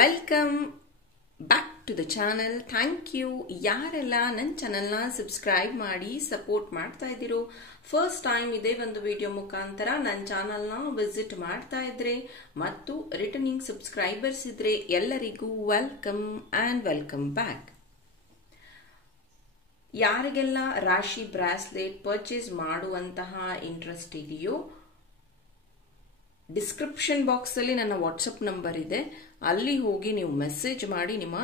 Welcome back to the channel. Thank you ಯಾರೆಲ್ಲ ನನ್ನ ಚಾನಲ್ನ ಸಬ್ಸ್ಕ್ರೈಬ್ ಮಾಡಿ ಸಪೋರ್ಟ್ ಮಾಡ್ತಾ ಇದ್ದೀರೋ. ಫಸ್ಟ್ ಟೈಮ್ ಇದೇ ಒಂದು ವಿಡಿಯೋ ಮುಖಾಂತರ ನನ್ನ ಚಾನಲ್ನ ವಿಸಿಟ್ ಮಾಡ್ತಾ ಇದ್ರೆ ಮತ್ತು ರಿಟರ್ನಿಂಗ್ ಸಬ್ಸ್ಕ್ರೈಬರ್ಸ್ ಇದ್ರೆ ಎಲ್ಲರಿಗೂ ವೆಲ್ಕಮ್ ಆ್ಯಂಡ್ ವೆಲ್ಕಮ್ ಬ್ಯಾಕ್. ಯಾರಿಗೆಲ್ಲ ರಾಶಿ ಬ್ರಾಸ್ಲೆಟ್ ಪರ್ಚೇಸ್ ಮಾಡುವಂತಹ ಇಂಟ್ರೆಸ್ಟ್ ಇದೆಯೋ ಡಿಸ್ಕ್ರಿಪ್ಷನ್ ಬಾಕ್ಸಲ್ಲಿ ನನ್ನ ವಾಟ್ಸಪ್ ನಂಬರ್ ಇದೆ, ಅಲ್ಲಿ ಹೋಗಿ ನೀವು ಮೆಸೇಜ್ ಮಾಡಿ ನಿಮ್ಮ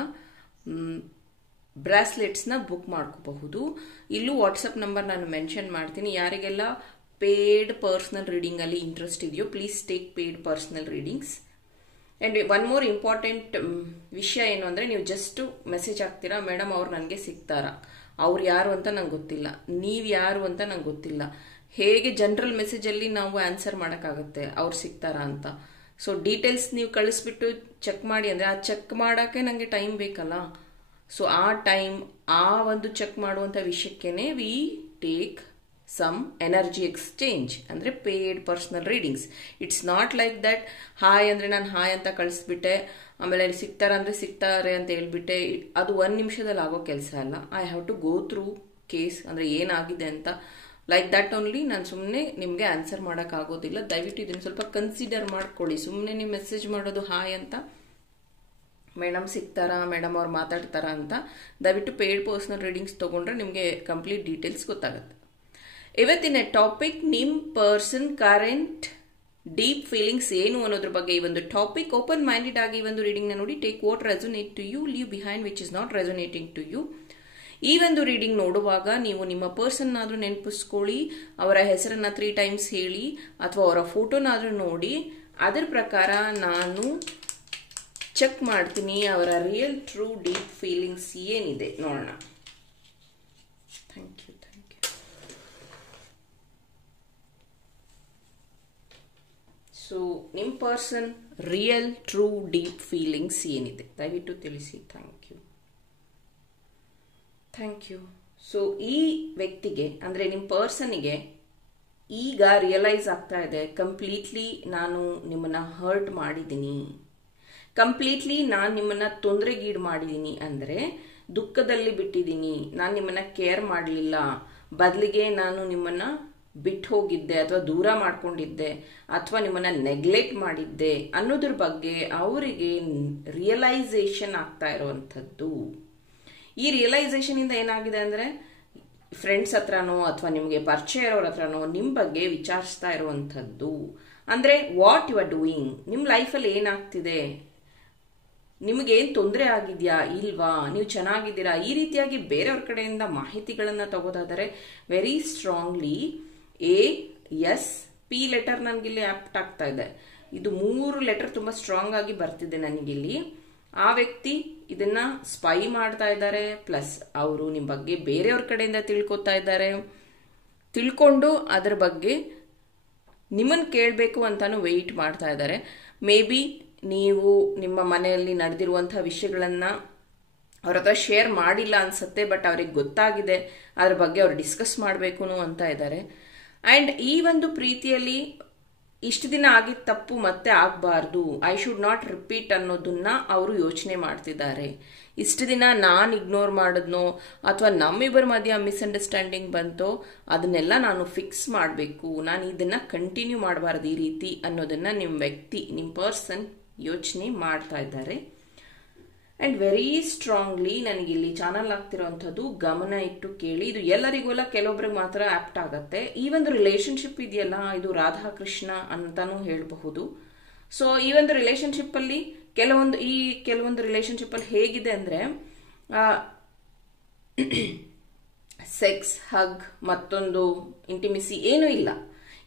ಬ್ರಾಸ್ಲೆಟ್ಸ್ನ ಬುಕ್ ಮಾಡ್ಕೋಬಹುದು. ಇಲ್ಲೂ ವಾಟ್ಸಪ್ ನಂಬರ್ ನಾನು ಮೆನ್ಷನ್ ಮಾಡ್ತೀನಿ. ಯಾರಿಗೆಲ್ಲ ಪೇಯ್ಡ್ ಪರ್ಸನಲ್ ರೀಡಿಂಗಲ್ಲಿ ಇಂಟ್ರೆಸ್ಟ್ ಇದೆಯೋ please take paid personal readings. And one more important ವಿಷಯ ಏನು ಅಂದರೆ, ನೀವು ಜಸ್ಟ್ ಮೆಸೇಜ್ ಹಾಕ್ತೀರಾ, ಮೇಡಮ್ ಅವ್ರು ನನಗೆ ಸಿಗ್ತಾರಾ, ಅವ್ರು ಯಾರು ಅಂತ ನಂಗೆ ಗೊತ್ತಿಲ್ಲ, ನೀವು ಯಾರು ಅಂತ ನಂಗೆ ಗೊತ್ತಿಲ್ಲ. ಹೇಗೆ ಜನರಲ್ ಮೆಸೇಜಲ್ಲಿ ನಾವು ಆನ್ಸರ್ ಮಾಡೋಕ್ಕಾಗತ್ತೆ ಅವ್ರು ಸಿಗ್ತಾರಾ ಅಂತ? ಸೊ ಡೀಟೇಲ್ಸ್ ನೀವು ಕಳಿಸ್ಬಿಟ್ಟು ಚೆಕ್ ಮಾಡಿ ಅಂದರೆ ಆ ಚೆಕ್ ಮಾಡೋಕ್ಕೆ ನನಗೆ ಟೈಮ್ ಬೇಕಲ್ಲ. ಸೊ ಆ ಟೈಮ್ ಆ ಒಂದು ಚೆಕ್ ಮಾಡುವಂಥ ವಿಷಯಕ್ಕೇನೆ we take some energy exchange ಅಂದರೆ paid personal readings. It's not like that hi ಅಂದರೆ ನಾನು ಹಾಯ್ ಅಂತ ಕಳಿಸ್ಬಿಟ್ಟೆ, ಆಮೇಲೆ ಸಿಗ್ತಾರ ಅಂದರೆ ಸಿಗ್ತಾರೆ ಅಂತ ಹೇಳ್ಬಿಟ್ಟೆ. ಅದು ಒಂದು ನಿಮಿಷದಲ್ಲಿ ಆಗೋ ಕೆಲಸ ಅಲ್ಲ. I have to go through case ಅಂದರೆ ಏನಾಗಿದೆ ಅಂತ. ಲೈಕ್ ದಟ್ ಓನ್ಲಿ ನಾನು ಸುಮ್ಮನೆ ನಿಮಗೆ ಆನ್ಸರ್ ಮಾಡೋಕ್ಕಾಗೋದಿಲ್ಲ. ದಯವಿಟ್ಟು ಇದನ್ನು ಸ್ವಲ್ಪ ಕನ್ಸಿಡರ್ ಮಾಡ್ಕೊಳ್ಳಿ. ಸುಮ್ಮನೆ ನೀವು ಮೆಸೇಜ್ ಮಾಡೋದು ಹಾಯ್ ಅಂತ, ಮೇಡಮ್ ಸಿಗ್ತಾರಾ, ಮೇಡಮ್ ಅವ್ರು ಮಾತಾಡ್ತಾರಾ ಅಂತ. ದಯವಿಟ್ಟು ಪೇಯ್ಡ್ ಪರ್ಸನಲ್ ರೀಡಿಂಗ್ಸ್ ತೊಗೊಂಡ್ರೆ ನಿಮಗೆ ಕಂಪ್ಲೀಟ್ ಡೀಟೇಲ್ಸ್ ಗೊತ್ತಾಗುತ್ತೆ. ಇವತ್ತಿನ ಟಾಪಿಕ್ ನಿಮ್ಮ ಪರ್ಸನ್ ಕರೆಂಟ್ ಡೀಪ್ ಫೀಲಿಂಗ್ಸ್ ಏನು ಅನ್ನೋದ್ರ ಬಗ್ಗೆ ಈ ಒಂದು ಟಾಪಿಕ್. ಓಪನ್ ಮೈಂಡೆಡ್ ಆಗಿ ಈ ಒಂದು ರೀಡಿಂಗ್ನ ನೋಡಿ. Take what resonate to you, leave behind which is not resonating to you. ಈ ಒಂದು ರೀಡಿಂಗ್ ನೋಡುವಾಗ ನೀವು ನಿಮ್ಮ ಪರ್ಸನ್ನಾದರೂ ನೆನಪಿಸ್ಕೊಳ್ಳಿ, ಅವರ ಹೆಸರನ್ನ 3 times ಹೇಳಿ ಅಥವಾ ಅವರ ಫೋಟೋನಾದರೂ ನೋಡಿ. ಅದರ ಪ್ರಕಾರ ನಾನು ಚೆಕ್ ಮಾಡ್ತೀನಿ ಅವರ ರಿಯಲ್ ಟ್ರೂ ಡೀಪ್ ಫೀಲಿಂಗ್ಸ್ ಏನಿದೆ ನೋಡೋಣ. Thank you. ಸೊ ನಿಮ್ಮ person real true deep feelings ಏನಿದೆ ದಯವಿಟ್ಟು ತಿಳಿಸಿ. Thank you. ಸೊ ಈ ವ್ಯಕ್ತಿಗೆ ಅಂದರೆ ನಿಮ್ಮ ಪರ್ಸನಿಗೆ ಈಗ ರಿಯಲೈಸ್ ಆಗ್ತಾ ಇದೆ, ಕಂಪ್ಲೀಟ್ಲಿ ನಾನು ನಿಮ್ಮನ್ನ ಹರ್ಟ್ ಮಾಡಿದ್ದೀನಿ, ಕಂಪ್ಲೀಟ್ಲಿ ನಾನು ನಿಮ್ಮನ್ನ ತೊಂದರೆಗೀಡು ಮಾಡಿದ್ದೀನಿ, ಅಂದರೆ ದುಃಖದಲ್ಲಿ ಬಿಟ್ಟಿದ್ದೀನಿ, ನಾನು ನಿಮ್ಮನ್ನ ಕೇರ್ ಮಾಡಲಿಲ್ಲ, ಬದಲಿಗೆ ನಾನು ನಿಮ್ಮನ್ನ ಬಿಟ್ಟು ಹೋಗಿದ್ದೆ ಅಥವಾ ದೂರ ಮಾಡ್ಕೊಂಡಿದ್ದೆ ಅಥವಾ ನಿಮ್ಮನ್ನ ನೆಗ್ಲೆಕ್ಟ್ ಮಾಡಿದ್ದೆ ಅನ್ನೋದ್ರ ಬಗ್ಗೆ ಅವರಿಗೆ ರಿಯಲೈಸೇಷನ್ ಆಗ್ತಾ ಇರುವಂಥದ್ದು. ಈ ರಿಯಲೈಸೇಷನ್ ಇಂದ ಏನಾಗಿದೆ ಅಂದರೆ, ಫ್ರೆಂಡ್ಸ್ ಹತ್ರನೋ ಅಥವಾ ನಿಮಗೆ ಪರಿಚಯ ಇರೋರ ಹತ್ರನೋ ನಿಮ್ಮ ಬಗ್ಗೆ ವಿಚಾರಿಸ್ತಾ ಇರುವಂಥದ್ದು. ಅಂದರೆ ವಾಟ್ ಯು ಆರ್ ಡೂಯಿಂಗ್, ನಿಮ್ಮ ಲೈಫಲ್ಲಿ ಏನಾಗ್ತಿದೆ, ನಿಮಗೇನು ತೊಂದರೆ ಆಗಿದೆಯಾ ಇಲ್ವಾ, ನೀವು ಚೆನ್ನಾಗಿದ್ದೀರಾ, ಈ ರೀತಿಯಾಗಿ ಬೇರೆಯವ್ರ ಕಡೆಯಿಂದ ಮಾಹಿತಿಗಳನ್ನು ತಗೋದಾದರೆ ವೆರಿ ಸ್ಟ್ರಾಂಗ್ಲಿ ASP ಲೆಟರ್ ನನಗಿಲ್ಲಿ ಆಪ್ಟ್ ಆಗ್ತಾ ಇದೆ. ಇದು 3 ಲೆಟರ್ ತುಂಬ ಸ್ಟ್ರಾಂಗ್ ಆಗಿ ಬರ್ತಿದೆ ನನಗಿಲ್ಲಿ. ಆ ವ್ಯಕ್ತಿ ಇದನ್ನ ಸ್ಪೈ ಮಾಡ್ತಾ ಇದ್ದಾರೆ, ಪ್ಲಸ್ ಅವರು ನಿಮ್ಮ ಬಗ್ಗೆ ಬೇರೆಯವ್ರ ಕಡೆಯಿಂದ ತಿಳ್ಕೊತಾ ಇದ್ದಾರೆ, ತಿಳ್ಕೊಂಡು ಅದರ ಬಗ್ಗೆ ನಿಮ್ಮನ್ನು ಕೇಳಬೇಕು ಅಂತಾನು ವೆಯ್ಟ್ ಮಾಡ್ತಾ ಇದ್ದಾರೆ. ಮೇ ಬಿ ನೀವು ನಿಮ್ಮ ಮನೆಯಲ್ಲಿ ನಡೆದಿರುವಂಥ ವಿಷಯಗಳನ್ನು ಅವ್ರ ಹತ್ರ ಶೇರ್ ಮಾಡಿಲ್ಲ ಅನ್ಸುತ್ತೆ, ಬಟ್ ಅವ್ರಿಗೆ ಗೊತ್ತಾಗಿದೆ, ಅದ್ರ ಬಗ್ಗೆ ಅವ್ರು ಡಿಸ್ಕಸ್ ಮಾಡಬೇಕು ಅಂತ ಇದ್ದಾರೆ. ಆ್ಯಂಡ್ ಈ ಒಂದು ಪ್ರೀತಿಯಲ್ಲಿ ಇಷ್ಟು ದಿನ ಆಗಿದ್ದ ತಪ್ಪು ಮತ್ತೆ ಆಗಬಾರ್ದು, ಐ ಶುಡ್ ನಾಟ್ ರಿಪೀಟ್ ಅನ್ನೋದನ್ನ ಅವರು ಯೋಚನೆ ಮಾಡ್ತಿದ್ದಾರೆ. ಇಷ್ಟು ದಿನ ನಾನು ಇಗ್ನೋರ್ ಮಾಡಿದ್ನೋ ಅಥವಾ ನಮ್ಮಿಬ್ಬರ ಮಧ್ಯೆ ಮಿಸ್ಅಂಡರ್ಸ್ಟ್ಯಾಂಡಿಂಗ್ ಬಂತೋ ಅದನ್ನೆಲ್ಲ ನಾನು ಫಿಕ್ಸ್ ಮಾಡಬೇಕು, ನಾನು ಇದನ್ನ ಕಂಟಿನ್ಯೂ ಮಾಡಬಾರ್ದು ಈ ರೀತಿ ಅನ್ನೋದನ್ನ ನಿಮ್ಮ ವ್ಯಕ್ತಿ, ನಿಮ್ಮ ಪರ್ಸನ್ ಯೋಚನೆ ಮಾಡ್ತಾ ಇದ್ದಾರೆ. ಆ್ಯಂಡ್ ವೆರಿ ಸ್ಟ್ರಾಂಗ್ಲಿ ನನಗಿಲ್ಲಿ ಚಾನಲ್ ಆಗ್ತಿರೋವಂಥದ್ದು ಗಮನ ಇಟ್ಟು ಕೇಳಿ. ಇದು ಎಲ್ಲರಿಗೂ ಅಲ್ಲ, ಕೆಲವೊಬ್ರಿಗೆ ಮಾತ್ರ ಆಪ್ಟ್ ಆಗತ್ತೆ. ಈ ಒಂದು ರಿಲೇಶನ್ಶಿಪ್ ಇದೆಯಲ್ಲ, ಇದು ರಾಧಾಕೃಷ್ಣ ಅಂತಾನೂ ಹೇಳಬಹುದು. ಸೊ ಈ ಒಂದು ರಿಲೇಶನ್ಶಿಪ್ಪಲ್ಲಿ ಕೆಲವೊಂದು ರಿಲೇಶನ್ಶಿಪ್ಪಲ್ಲಿ ಹೇಗಿದೆ ಅಂದರೆ, ಸೆಕ್ಸ್, ಹಗ್, ಮತ್ತೊಂದು ಇಂಟಿಮಿಸಿ ಏನೂ ಇಲ್ಲ.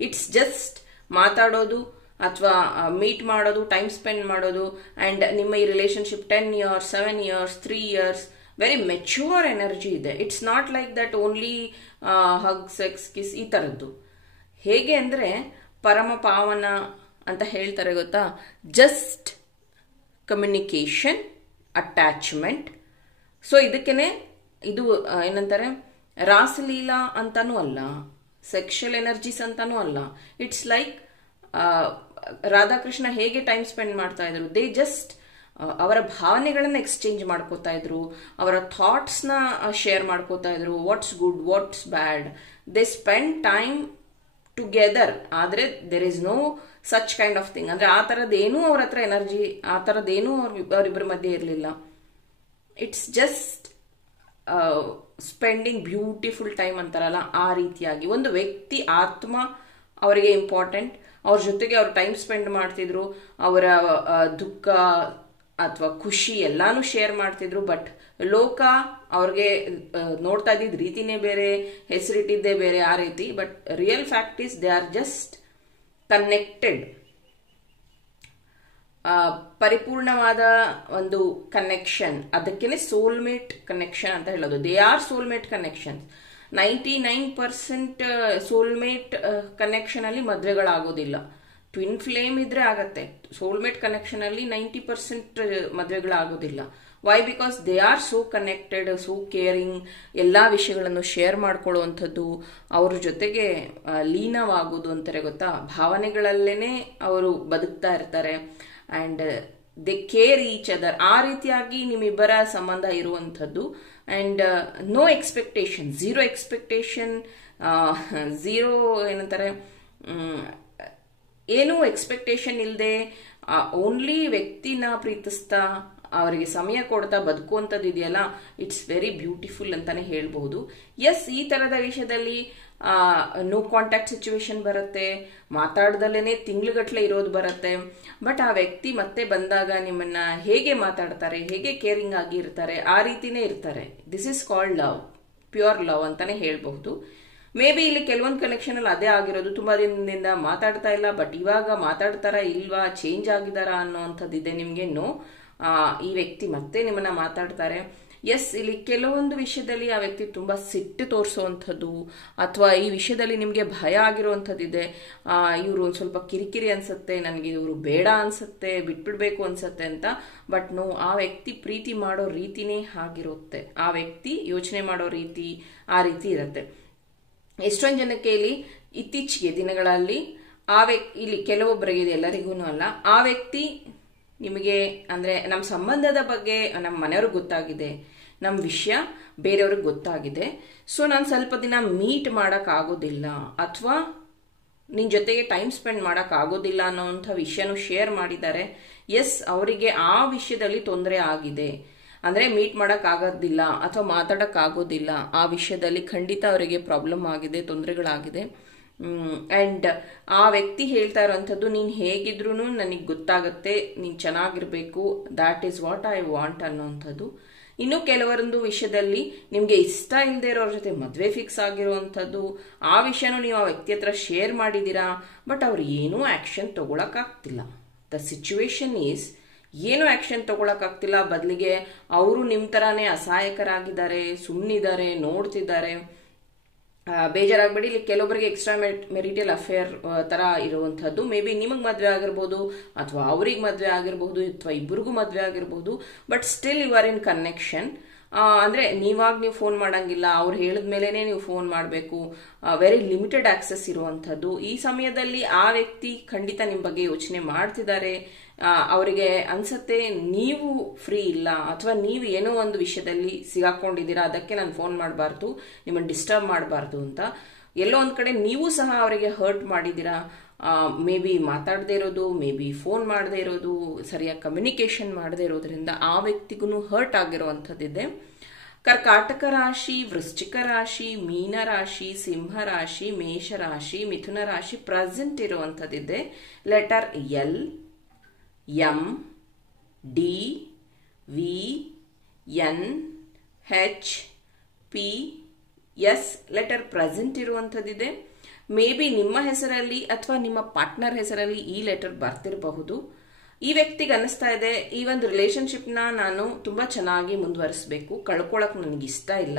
ಇಟ್ಸ್ ಜಸ್ಟ್ ಮಾತಾಡೋದು ಅಥವಾ ಮೀಟ್ ಮಾಡೋದು, ಟೈಮ್ ಸ್ಪೆಂಡ್ ಮಾಡೋದು. ಆ್ಯಂಡ್ ನಿಮ್ಮ ಈ relationship 10 years, 7 years, 3 years very mature energy ಇದೆ. It's not like that only hug, sex, kiss ಈ ಥರದ್ದು. ಹೇಗೆ ಅಂದರೆ ಪರಮ ಪಾವನ ಅಂತ ಹೇಳ್ತಾರೆ ಗೊತ್ತಾ, ಜಸ್ಟ್ ಕಮ್ಯುನಿಕೇಶನ್, ಅಟ್ಯಾಚ್ಮೆಂಟ್. ಸೊ ಇದಕ್ಕೇನೆ ಇದು ಏನಂತಾರೆ, ರಾಸಲೀಲಾ ಅಂತಾನೂ ಅಲ್ಲ, ಸೆಕ್ಷುವಲ್ ಎನರ್ಜೀಸ್ ಅಂತಾನೂ ಅಲ್ಲ. ಇಟ್ಸ್ ಲೈಕ್ ರಾಧಾಕೃಷ್ಣ ಹೇಗೆ ಟೈಮ್ ಸ್ಪೆಂಡ್ ಮಾಡ್ತಾ ಇದ್ರು, ದೇ ಜಸ್ಟ್ ಅವರ ಭಾವನೆಗಳನ್ನ ಎಕ್ಸ್ಚೇಂಜ್ ಮಾಡ್ಕೋತಾ ಇದ್ರು, ಅವರ ಥಾಟ್ಸ್ನ ಶೇರ್ ಮಾಡ್ಕೋತಾ ಇದ್ರು. What's good, what's bad, they spend time together. ಆದ್ರೆ there is no such kind of thing. ಅಂದ್ರೆ ಆ ಥರದ್ದೇನೂ ಅವ್ರ ಹತ್ರ ಎನರ್ಜಿ, ಆ ಥರದ್ದೇನೂ ಅವರಿಬ್ಬರ ಮಧ್ಯೆ ಇರಲಿಲ್ಲ. It's just spending beautiful time ಅಂತಾರಲ್ಲ, ಆ ರೀತಿಯಾಗಿ ಒಂದು ವ್ಯಕ್ತಿ ಆತ್ಮ ಅವರಿಗೆ ಇಂಪಾರ್ಟೆಂಟ್. ಅವ್ರ ಜೊತೆಗೆ ಅವ್ರು ಟೈಮ್ ಸ್ಪೆಂಡ್ ಮಾಡ್ತಿದ್ರು, ಅವರ ದುಃಖ ಅಥವಾ ಖುಷಿ ಎಲ್ಲಾನು ಶೇರ್ ಮಾಡ್ತಿದ್ರು. ಬಟ್ ಲೋಕ ಅವ್ರಿಗೆ ನೋಡ್ತಾ ಇದ್ದಿದ್ ರೀತಿನೇ ಬೇರೆ, ಹೆಸರಿಟ್ಟಿದ್ದೇ ಬೇರೆ, ಆ ರೀತಿ. But real fact is they are just connected. ಪರಿಪೂರ್ಣವಾದ ಒಂದು ಕನೆಕ್ಷನ್, ಅದಕ್ಕೇನೆ ಸೋಲ್ಮೇಟ್ ಕನೆಕ್ಷನ್ ಅಂತ ಹೇಳೋದು. They are soulmate connection. 99% soulmate connection ಅಲ್ಲಿ ಮದ್ವೆಗಳಾಗೋದಿಲ್ಲ. ಟ್ವಿನ್ ಫ್ಲೇಮ್ ಇದ್ರೆ ಆಗತ್ತೆ. ಸೋಲ್ಮೇಟ್ ಕನೆಕ್ಷನ್ ಅಲ್ಲಿ 90% ಮದ್ವೆಗಳಾಗೋದಿಲ್ಲ. Why? Because they are so connected, so caring, ಎಲ್ಲಾ ವಿಷಯಗಳನ್ನು ಶೇರ್ ಮಾಡ್ಕೊಳ್ಳುವಂಥದ್ದು, ಅವ್ರ ಜೊತೆಗೆ ಲೀನವಾಗೋದು ಅಂತಾರೆ ಗೊತ್ತಾ, ಭಾವನೆಗಳಲ್ಲೇನೆ ಅವರು ಬದುಕ್ತಾ ಇರ್ತಾರೆ. And they care each other. ಆ ರೀತಿಯಾಗಿ ನಿಮ್ಮಿಬ್ಬರ ಸಂಬಂಧ ಇರುವಂಥದ್ದು. And no expectation, zero expectation, zero ಏನಂತಾರೆ, ಏನೂ ಎಕ್ಸ್ಪೆಕ್ಟೇಷನ್ ಇಲ್ಲದೆ ಓನ್ಲಿ ವ್ಯಕ್ತಿನ ಪ್ರೀತಿಸ್ತಾ ಅವರಿಗೆ ಸಮಯ ಕೊಡ್ತಾ ಬದುಕುವಂಥದ್ದು ಇದೆಯಲ್ಲ, ಇಟ್ಸ್ ವೆರಿ ಬ್ಯೂಟಿಫುಲ್ ಅಂತಾನೆ ಹೇಳ್ಬಹುದು. ಎಸ್, ಈ ತರದ ವಿಷಯದಲ್ಲಿ ನೋ ಕಾಂಟ್ಯಾಕ್ಟ್ ಸಿಚುವೇಶನ್ ಬರುತ್ತೆ, ಮಾತಾಡ್ದಲೇನೆ ತಿಂಗ್ಳುಗಟ್ಲೆ ಇರೋದು ಬರುತ್ತೆ. ಬಟ್ ಆ ವ್ಯಕ್ತಿ ಮತ್ತೆ ಬಂದಾಗ ನಿಮ್ಮನ್ನ ಹೇಗೆ ಮಾತಾಡ್ತಾರೆ, ಹೇಗೆ ಕೇರಿಂಗ್ ಆಗಿ ಇರ್ತಾರೆ, ಆ ರೀತಿನೇ ಇರ್ತಾರೆ. This is called love, pure love ಅಂತಾನೆ ಹೇಳ್ಬಹುದು. ಮೇ ಬಿ ಇಲ್ಲಿ ಕೆಲವೊಂದು ಕನೆಕ್ಷನ್ ಅಲ್ಲಿ ಅದೇ ಆಗಿರೋದು. ತುಂಬಾ ದಿನದಿಂದ ಮಾತಾಡ್ತಾ ಇಲ್ಲ, ಬಟ್ ಇವಾಗ ಮಾತಾಡ್ತಾರಾ ಇಲ್ವಾ, ಚೇಂಜ್ ಆಗಿದಾರಾ ಅನ್ನೋಂಥದ್ದಿದೆ ನಿಮ್ಗೆ. ನೋ, ಈ ವ್ಯಕ್ತಿ ಮತ್ತೆ ನಿಮ್ಮನ್ನ ಮಾತಾಡ್ತಾರೆ. ಎಸ್, ಇಲ್ಲಿ ಕೆಲವೊಂದು ವಿಷಯದಲ್ಲಿ ಆ ವ್ಯಕ್ತಿ ತುಂಬಾ ಸಿಟ್ಟು ತೋರಿಸುವಂಥದ್ದು, ಅಥವಾ ಈ ವಿಷಯದಲ್ಲಿ ನಿಮ್ಗೆ ಭಯ ಆಗಿರುವಂಥದ್ದಿದೆ. ಇವರು ಒಂದು ಸ್ವಲ್ಪ ಕಿರಿಕಿರಿ ಅನ್ಸುತ್ತೆ, ನನಗೆ ಇವರು ಬೇಡ ಅನ್ಸುತ್ತೆ, ಬಿಟ್ಬಿಡ್ಬೇಕು ಅನ್ಸುತ್ತೆ ಅಂತ. ಬಟ್ ನೋ, ಆ ವ್ಯಕ್ತಿ ಪ್ರೀತಿ ಮಾಡೋ ರೀತಿನೇ ಹಾಗಿರುತ್ತೆ. ಆ ವ್ಯಕ್ತಿ ಯೋಚನೆ ಮಾಡೋ ರೀತಿ ಆ ರೀತಿ ಇರುತ್ತೆ. ಎಷ್ಟೊಂದು ಜನಕ್ಕೆ ಇಲ್ಲಿ ಇತ್ತೀಚೆಗೆ ದಿನಗಳಲ್ಲಿ ಇಲ್ಲಿ ಕೆಲವೊಬ್ಬರಿಗೆ ಇದೆ, ಎಲ್ಲರಿಗೂ ಅಲ್ಲ, ಆ ವ್ಯಕ್ತಿ ನಿಮಗೆ ಅಂದ್ರೆ ನಮ್ಮ ಸಂಬಂಧದ ಬಗ್ಗೆ ನಮ್ಮ ಮನೆಯವ್ರಿಗೆ ಗೊತ್ತಾಗಿದೆ, ನಮ್ಮ ವಿಷಯ ಬೇರೆಯವ್ರಿಗೆ ಗೊತ್ತಾಗಿದೆ. ಸೊ ನಾನು ಸ್ವಲ್ಪ ದಿನ ಮೀಟ್ ಮಾಡಕ್ ಆಗೋದಿಲ್ಲ, ಅಥವಾ ನಿನ್ ಜೊತೆಗೆ ಟೈಮ್ ಸ್ಪೆಂಡ್ ಮಾಡಕ್ ಆಗೋದಿಲ್ಲ ಅನ್ನೋಂಥ ವಿಷಯನೂ ಶೇರ್ ಮಾಡಿದ್ದಾರೆ. ಎಸ್, ಅವರಿಗೆ ಆ ವಿಷಯದಲ್ಲಿ ತೊಂದರೆ ಆಗಿದೆ. ಅಂದ್ರೆ ಮೀಟ್ ಮಾಡಕ್ ಆಗೋದಿಲ್ಲ ಅಥವಾ ಮಾತಾಡಕ್ ಆಗೋದಿಲ್ಲ, ಆ ವಿಷಯದಲ್ಲಿ ಖಂಡಿತ ಅವರಿಗೆ ಪ್ರಾಬ್ಲಮ್ ಆಗಿದೆ, ತೊಂದರೆಗಳಾಗಿದೆ. ಅಂಡ್ ಆ ವ್ಯಕ್ತಿ ಹೇಳ್ತಾ ಇರೋಂಥದ್ದು, ನೀನ್ ಹೇಗಿದ್ರು ನನಗೆ ಗೊತ್ತಾಗತ್ತೆ, ನೀನ್ ಚೆನ್ನಾಗಿರ್ಬೇಕು, that is what I want ಅನ್ನೋಂಥದ್ದು. ಇನ್ನು ಕೆಲವೊಂದು ವಿಷಯದಲ್ಲಿ ನಿಮ್ಗೆ ಇಷ್ಟ ಇಲ್ಲದೆ ಇರೋರ ಜೊತೆ ಮದ್ವೆ ಫಿಕ್ಸ್ ಆಗಿರುವಂಥದ್ದು, ಆ ವಿಷಯನೂ ನೀವು ಆ ವ್ಯಕ್ತಿ ಹತ್ರ ಶೇರ್ ಮಾಡಿದೀರಾ. ಬಟ್ ಅವ್ರು ಏನೂ ಆಕ್ಷನ್ ತಗೊಳಕ್ ಆಗ್ತಿಲ್ಲ. ದ ಸಿಚುವೇಶನ್ ಈಸ್ ಏನು ಆಕ್ಷನ್ ತಗೊಳಕ್ ಆಗ್ತಿಲ್ಲ. ಬದಲಿಗೆ ಅವರು ನಿಮ್ ತರಾನೇ ಅಸಹಾಯಕರಾಗಿದ್ದಾರೆ, ಸುಮ್ಮನಿದ್ದಾರೆ, ನೋಡ್ತಿದ್ದಾರೆ. ಬೇಜಾರಾಗ್ಬೇಡಿ, ಇಲ್ಲಿ ಕೆಲವೊಬ್ಬರಿಗೆ ಎಕ್ಸ್ಟ್ರಾ ಮೆರಿಟಲ್ ಅಫೇರ್ ತರ ಇರುವಂತದ್ದು. ಮೇ ಬಿ ನಿಮಗ್ ಮದ್ವೆ ಆಗಿರ್ಬೋದು, ಅಥವಾ ಅವ್ರಿಗೆ ಮದ್ವೆ ಆಗಿರ್ಬಹುದು, ಅಥವಾ ಇಬ್ಬರಿಗೂ ಮದ್ವೆ ಆಗಿರ್ಬಹುದು. But still you are in connection. ಅಂದ್ರೆ ನೀವು ಫೋನ್ ಮಾಡಂಗಿಲ್ಲ, ಅವ್ರು ಹೇಳಿದ್ಮೇಲೆನೆ ನೀವು ಫೋನ್ ಮಾಡಬೇಕು. ವೆರಿ ಲಿಮಿಟೆಡ್ ಆಕ್ಸೆಸ್ ಇರುವಂತದ್ದು. ಈ ಸಮಯದಲ್ಲಿ ಆ ವ್ಯಕ್ತಿ ಖಂಡಿತ ನಿಮ್ ಬಗ್ಗೆ ಯೋಚನೆ ಮಾಡ್ತಿದ್ದಾರೆ. ಅವರಿಗೆ ಅನ್ಸತ್ತೆ ನೀವು ಫ್ರೀ ಇಲ್ಲ, ಅಥವಾ ನೀವು ಏನೋ ಒಂದು ವಿಷಯದಲ್ಲಿ ಸಿಗಾಕೊಂಡಿದ್ದೀರಾ, ಅದಕ್ಕೆ ನಾನು ಫೋನ್ ಮಾಡಬಾರ್ದು, ನಿಮ್ಮನ್ನು ಡಿಸ್ಟರ್ಬ್ ಮಾಡಬಾರ್ದು ಅಂತ. ಎಲ್ಲೋ ಒಂದ್ ಕಡೆ ನೀವು ಸಹ ಅವರಿಗೆ ಹರ್ಟ್ ಮಾಡಿದ್ದೀರಾ. ಮೇ ಬಿ ಮಾತಾಡದೇ ಇರೋದು, ಮೇ ಬಿ ಫೋನ್ ಮಾಡದೇ ಇರೋದು, ಸರಿಯಾಗಿ ಕಮ್ಯುನಿಕೇಶನ್ ಮಾಡದೇ ಇರೋದ್ರಿಂದ ಆ ವ್ಯಕ್ತಿಗೂ ಹರ್ಟ್ ಆಗಿರುವಂಥದ್ದಿದೆ. ಕರ್ಕಾಟಕ ರಾಶಿ, ವೃಶ್ಚಿಕ ರಾಶಿ, ಮೀನ ರಾಶಿ, ಸಿಂಹ ರಾಶಿ, ಮೇಷ ರಾಶಿ, ಮಿಥುನ ರಾಶಿ ಪ್ರೆಸೆಂಟ್ ಇರುವಂಥದ್ದಿದೆ. Letter L, M, D, V, N, H, P, S letter present ಇರುವಂಥದ್ದಿದೆ. ಮೇ ಬಿ ನಿಮ್ಮ ಹೆಸರಲ್ಲಿ ಅಥವಾ ನಿಮ್ಮ ಪಾರ್ಟ್ನರ್ ಹೆಸರಲ್ಲಿ ಈ ಲೆಟರ್ ಬರ್ತಿರಬಹುದು. ಈ ವ್ಯಕ್ತಿಗೆ ಅನಿಸ್ತಾ ಇದೆ, ಈ ಒಂದು ರಿಲೇಶನ್ಶಿಪ್ನ ನಾನು ತುಂಬಾ ಚೆನ್ನಾಗಿ ಮುಂದುವರಿಸಬೇಕು, ಕಳ್ಕೊಳಕ್ ನನಗೆ ಇಷ್ಟ ಇಲ್ಲ.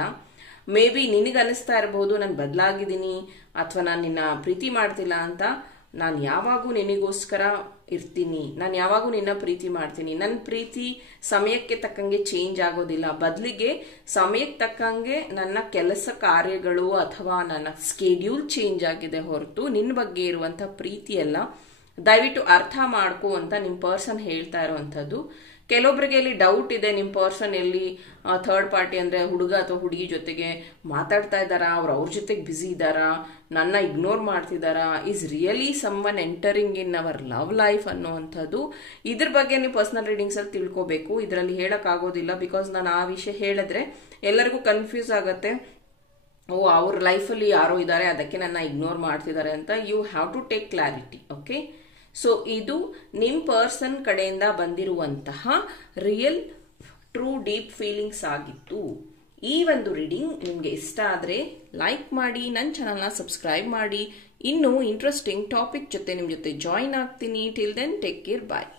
ಮೇ ಬಿ ನಿನಗೆ ಅನಿಸ್ತಾ ಇರಬಹುದು, ನಾನು ಬದಲಾಗಿದ್ದೀನಿ ಅಥವಾ ನಾನು ನಿನ್ನ ಪ್ರೀತಿ ಮಾಡ್ತಿಲ್ಲ ಅಂತ. ನಾನು ಯಾವಾಗೂ ನಿನಗೋಸ್ಕರ ಇರ್ತೀನಿ, ನಾನು ಯಾವಾಗೂ ನಿನ್ನ ಪ್ರೀತಿ ಮಾಡ್ತೀನಿ. ನನ್ನ ಪ್ರೀತಿ ಸಮಯಕ್ಕೆ ತಕ್ಕಂಗೆ ಚೇಂಜ್ ಆಗೋದಿಲ್ಲ, ಬದಲಿಗೆ ಸಮಯಕ್ಕೆ ತಕ್ಕಂಗೆ ನನ್ನ ಕೆಲಸ ಕಾರ್ಯಗಳು ಅಥವಾ ನನ್ನ ಸ್ಕೆಡ್ಯೂಲ್ ಚೇಂಜ್ ಆಗಿದೆ ಹೊರತು ನಿನ್ನ ಬಗ್ಗೆ ಇರುವಂತ ಪ್ರೀತಿ ಎಲ್ಲ. ದಯವಿಟ್ಟು ಅರ್ಥ ಮಾಡ್ಕೋ ಅಂತ ನಿಮ್ ಪರ್ಸನ್ ಹೇಳ್ತಾ ಇರುವಂತದ್ದು. ಕೆಲವೊಬ್ಬರಿಗೆ ಇಲ್ಲಿ ಡೌಟ್ ಇದೆ, ನಿಮ್ಮ ಪರ್ಸನ್ ಎಲ್ಲಿ ಥರ್ಡ್ ಪಾರ್ಟಿ ಅಂದ್ರೆ ಹುಡುಗ ಅಥವಾ ಹುಡುಗಿ ಜೊತೆಗೆ ಮಾತಾಡ್ತಾ ಇದ್ದಾರಾ, ಅವ್ರ ಜೊತೆಗೆ ಬ್ಯುಸಿ ಇದ್ದಾರಾ, ನನ್ನ ಇಗ್ನೋರ್ ಮಾಡ್ತಿದ್ದಾರಾ, is really someone entering in our love life ಅನ್ನುವಂಥದ್ದು. ಇದ್ರ ಬಗ್ಗೆ ನೀವು ಪರ್ಸನಲ್ ರೀಡಿಂಗ್ಸ್ ಅಲ್ಲಿ ತಿಳ್ಕೋಬೇಕು. ಇದರಲ್ಲಿ ಹೇಳಕ್ ಆಗೋದಿಲ್ಲ, ಬಿಕಾಸ್ ನಾನು ಆ ವಿಷಯ ಹೇಳಿದ್ರೆ ಎಲ್ಲರಿಗೂ ಕನ್ಫ್ಯೂಸ್ ಆಗತ್ತೆ. ಅವ್ರ ಲೈಫಲ್ಲಿ ಯಾರೋ ಇದ್ದಾರೆ, ಅದಕ್ಕೆ ನನ್ನ ಇಗ್ನೋರ್ ಮಾಡ್ತಿದ್ದಾರೆ ಅಂತ. You have to take clarity. Okay, so ಇದು ನಿಮ್ಮ ಪರ್ಸನ್ ಕಡೆಯಿಂದ ಬಂದಿರುವಂತಹ ರಿಯಲ್ ಟ್ರೂ ಡೀಪ್ ಫೀಲಿಂಗ್ಸ್ ಆಗಿತ್ತು. ಈ ಒಂದು ರೀಡಿಂಗ್ ನಿಮಗೆ ಇಷ್ಟ ಆದರೆ ಲೈಕ್ ಮಾಡಿ, ನನ್ನ ಚಾನಲ್ನ ಸಬ್ಸ್ಕ್ರೈಬ್ ಮಾಡಿ. ಇನ್ನೂ ಇಂಟ್ರೆಸ್ಟಿಂಗ್ ಟಾಪಿಕ್ ಜೊತೆ ನಿಮ್ಮ ಜೊತೆ ಜಾಯಿನ್ ಆಗ್ತೀನಿ. ಟಿಲ್ ದೆನ್ ಟೇಕ್ ಕೇರ್, ಬಾಯ್.